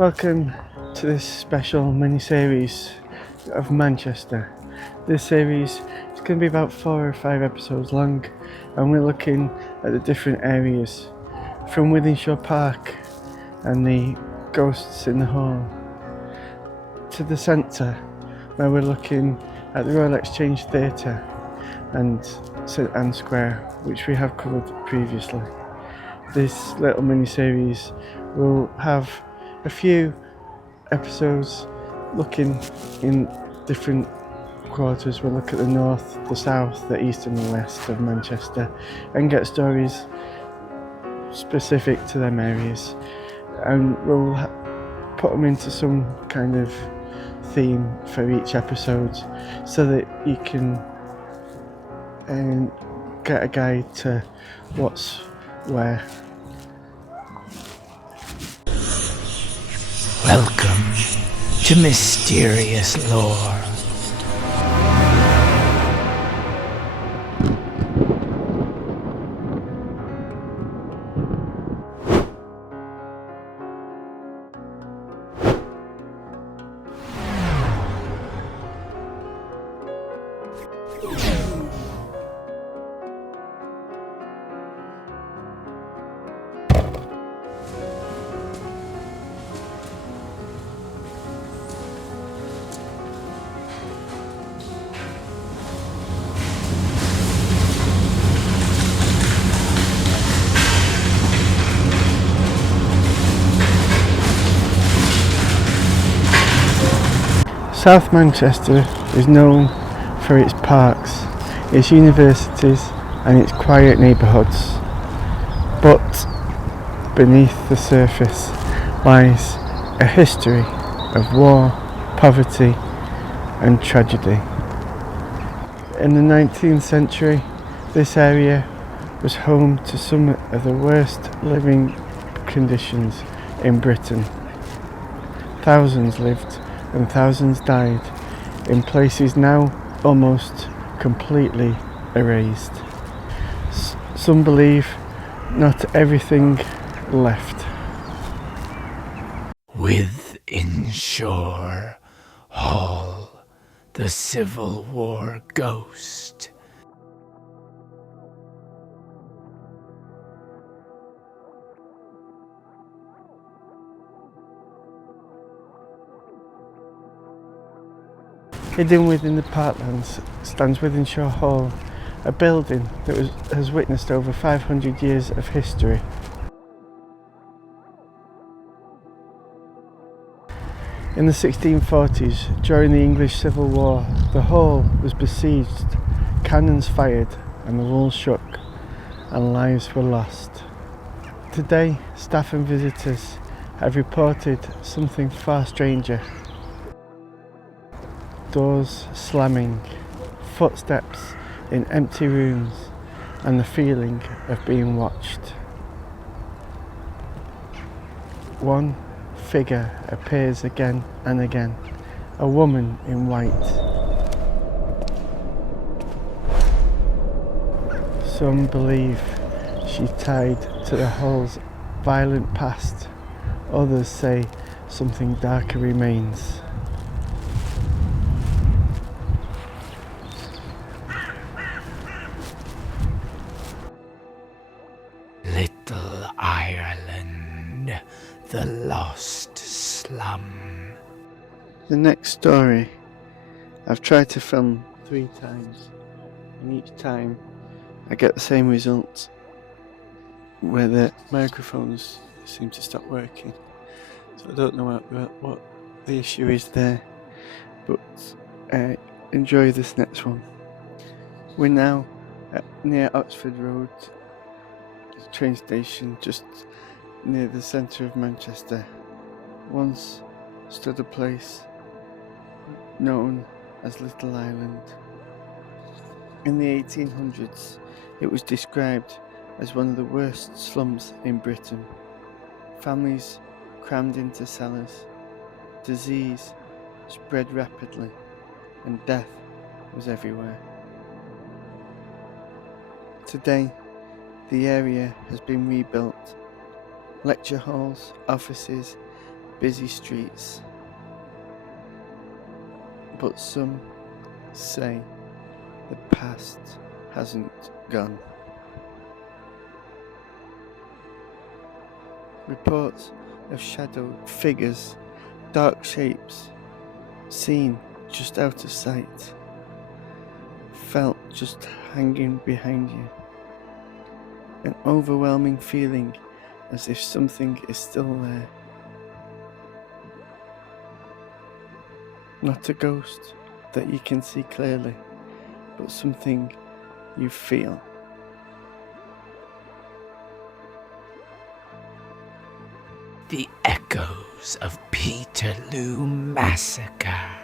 Welcome to this special mini-series of Manchester. This series is going to be about 4 or 5 episodes long, and we're looking at the different areas from Wythenshawe Park and the ghosts in the hall to the centre, where we're looking at the Royal Exchange Theatre and St Anne Square, which we have covered previously. This little mini-series will have a few episodes looking in different quarters. We'll look at the north, the south, the east and the west of Manchester and get stories specific to them areas, and we'll put them into some kind of theme for each episode so that you can get a guide to what's where. Welcome to Mysterious Lore. South Manchester is known for its parks, its universities and its quiet neighbourhoods, but beneath the surface lies a history of war, poverty and tragedy. In the 19th century, this area was home to some of the worst living conditions in Britain. Thousands lived and thousands died in places now almost completely erased. Some believe not everything left. Wythenshawe Hall, the Civil War ghost. Hidden within the parklands stands Wythenshawe Hall, a building that has witnessed over 500 years of history. In the 1640s, during the English Civil War, the hall was besieged, cannons fired and the walls shook and lives were lost. Today, staff and visitors have reported something far stranger. Doors slamming, footsteps in empty rooms and the feeling of being watched. One figure appears again and again, a woman in white. Some believe she's tied to the hall's violent past, others say something darker remains. Little Ireland, the lost slum. The next story I've tried to film 3 times, and each time I get the same result, where the microphones seem to stop working. So I don't know what the issue is there, but enjoy this next one. We're now near Oxford Road train station, just near the centre of Manchester. Once stood a place known as Little Ireland. In the 1800s, it was described as one of the worst slums in Britain. Families crammed into cellars, disease spread rapidly, and death was everywhere. Today, the area has been rebuilt. Lecture halls, offices busy streets. But some say the past hasn't gone. Reports of shadow figures, dark shapes, seen just out of sight, felt just hanging behind you. An overwhelming feeling as if something is still there. Not a ghost that you can see clearly, but something you feel. The echoes of Peterloo Massacre.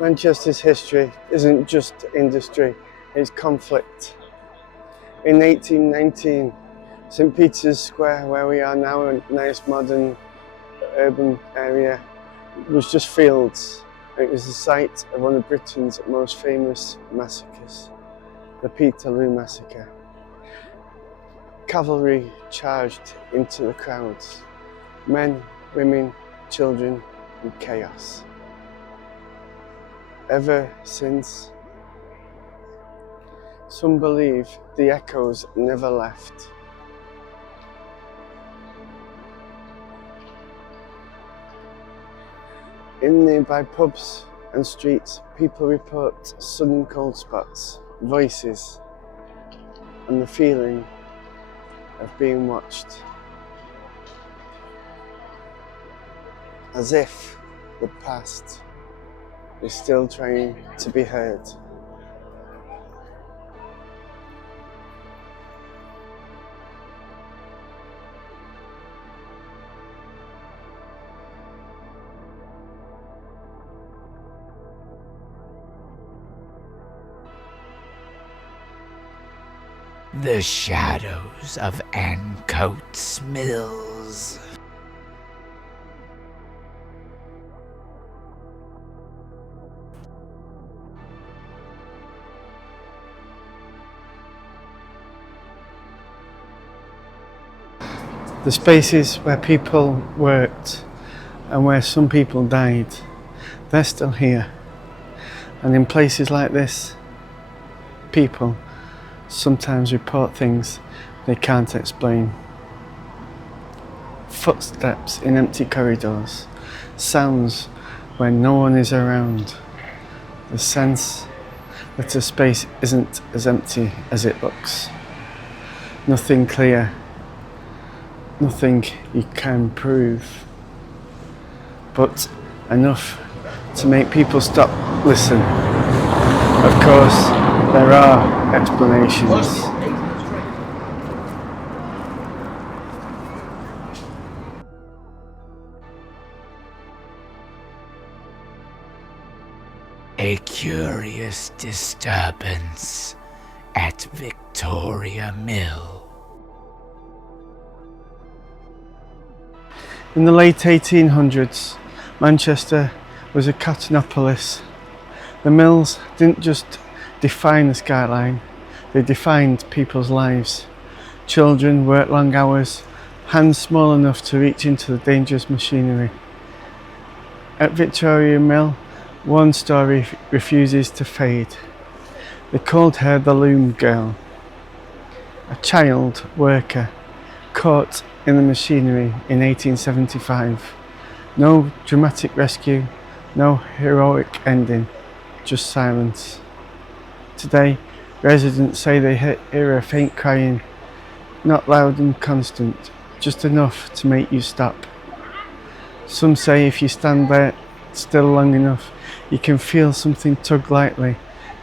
Manchester's history isn't just industry, it's conflict. In 1819, St Peter's Square, where we are now, a nice modern urban area, was just fields. It was the site of one of Britain's most famous massacres, the Peterloo Massacre. Cavalry charged into the crowds, men, women, children, and chaos. Ever since, some believe the echoes never left. In nearby pubs and streets, people report sudden cold spots, voices, and the feeling of being watched. As if the past is still trying to be heard. The shadows of Ancoats Mills. The spaces where people worked and where some people died, they're still here. And in places like this, people sometimes report things they can't explain. Footsteps in empty corridors, sounds when no one is around, the sense that a space isn't as empty as it looks. Nothing clear, nothing you can prove, but enough to make people stop, listen. Of course, there are explanations. A curious disturbance at Victoria Mill. In the late 1800s, Manchester was a cottonopolis. The mills didn't just define the skyline, they defined people's lives. Children worked long hours, hands small enough to reach into the dangerous machinery. At Victoria Mill, one story refuses to fade. They called her the Loom Girl, a child worker caught in the machinery in 1875. No dramatic rescue, no heroic ending, just silence. Today, residents say they hear her faint crying, not loud and constant, just enough to make you stop. Some say if you stand there still long enough, you can feel something tug lightly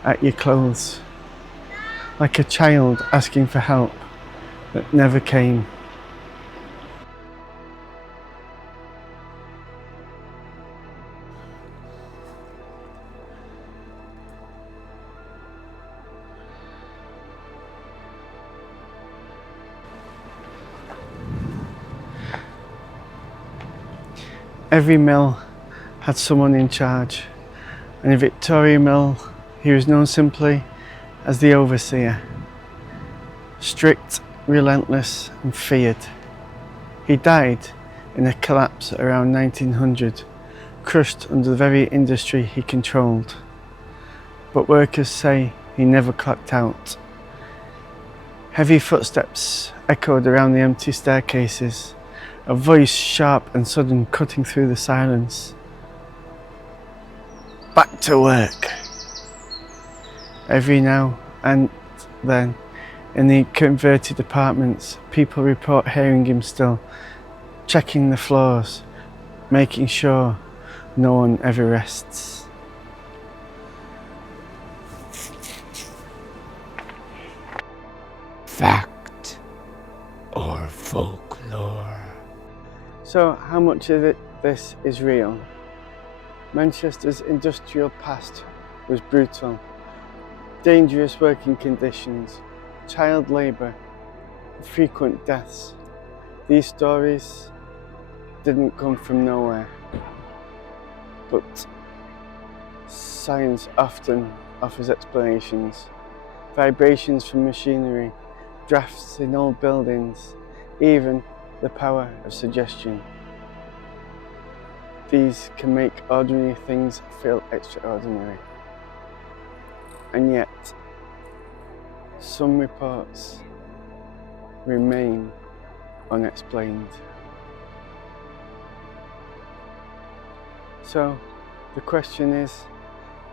at your clothes. like a child asking for help that never came. Every mill had someone in charge, and in Victoria Mill he was known simply as the overseer. Strict, relentless and feared. He died in a collapse around 1900, crushed under the very industry he controlled. But workers say he never clocked out. Heavy footsteps echoed around the empty staircases, a voice sharp and sudden cutting through the silence. Back to work. Every now and then, in the converted apartments, people report hearing him still, checking the floors, making sure no one ever rests. Fact or folklore? So how much of this is real? Manchester's industrial past was brutal. Dangerous working conditions, child labour, frequent deaths. These stories didn't come from nowhere, but science often offers explanations. Vibrations from machinery, drafts in old buildings, even the power of suggestion. These can make ordinary things feel extraordinary. And yet, some reports remain unexplained. So, the question is,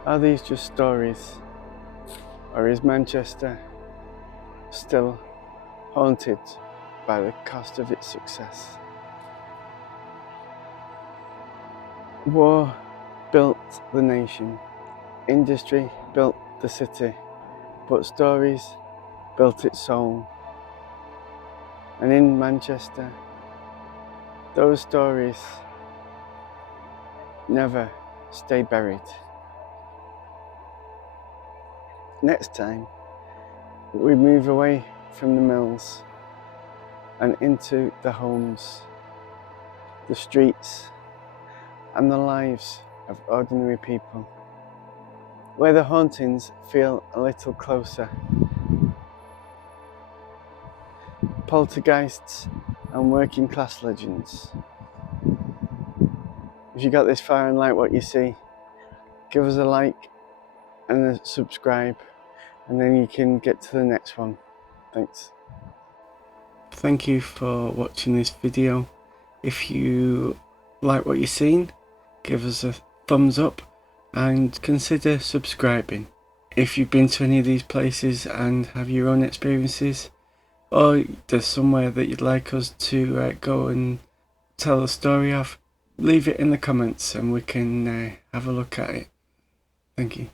are these just stories? Or is Manchester still haunted by the cost of its success? War built the nation, industry built the city, but stories built its soul. And in Manchester, those stories never stay buried. Next time, we move away from the mills and into the homes, the streets, and the lives of ordinary people, where the hauntings feel a little closer. Poltergeists and working class legends. If you got this far and like what you see, give us a like and a subscribe, and then you can get to the next one. Thanks. Thank you for watching this video. If you like what you've seen, give us a thumbs up and consider subscribing. If you've been to any of these places and have your own experiences, or there's somewhere that you'd like us to go and tell a story of, leave it in the comments and we can have a look at it. Thank you.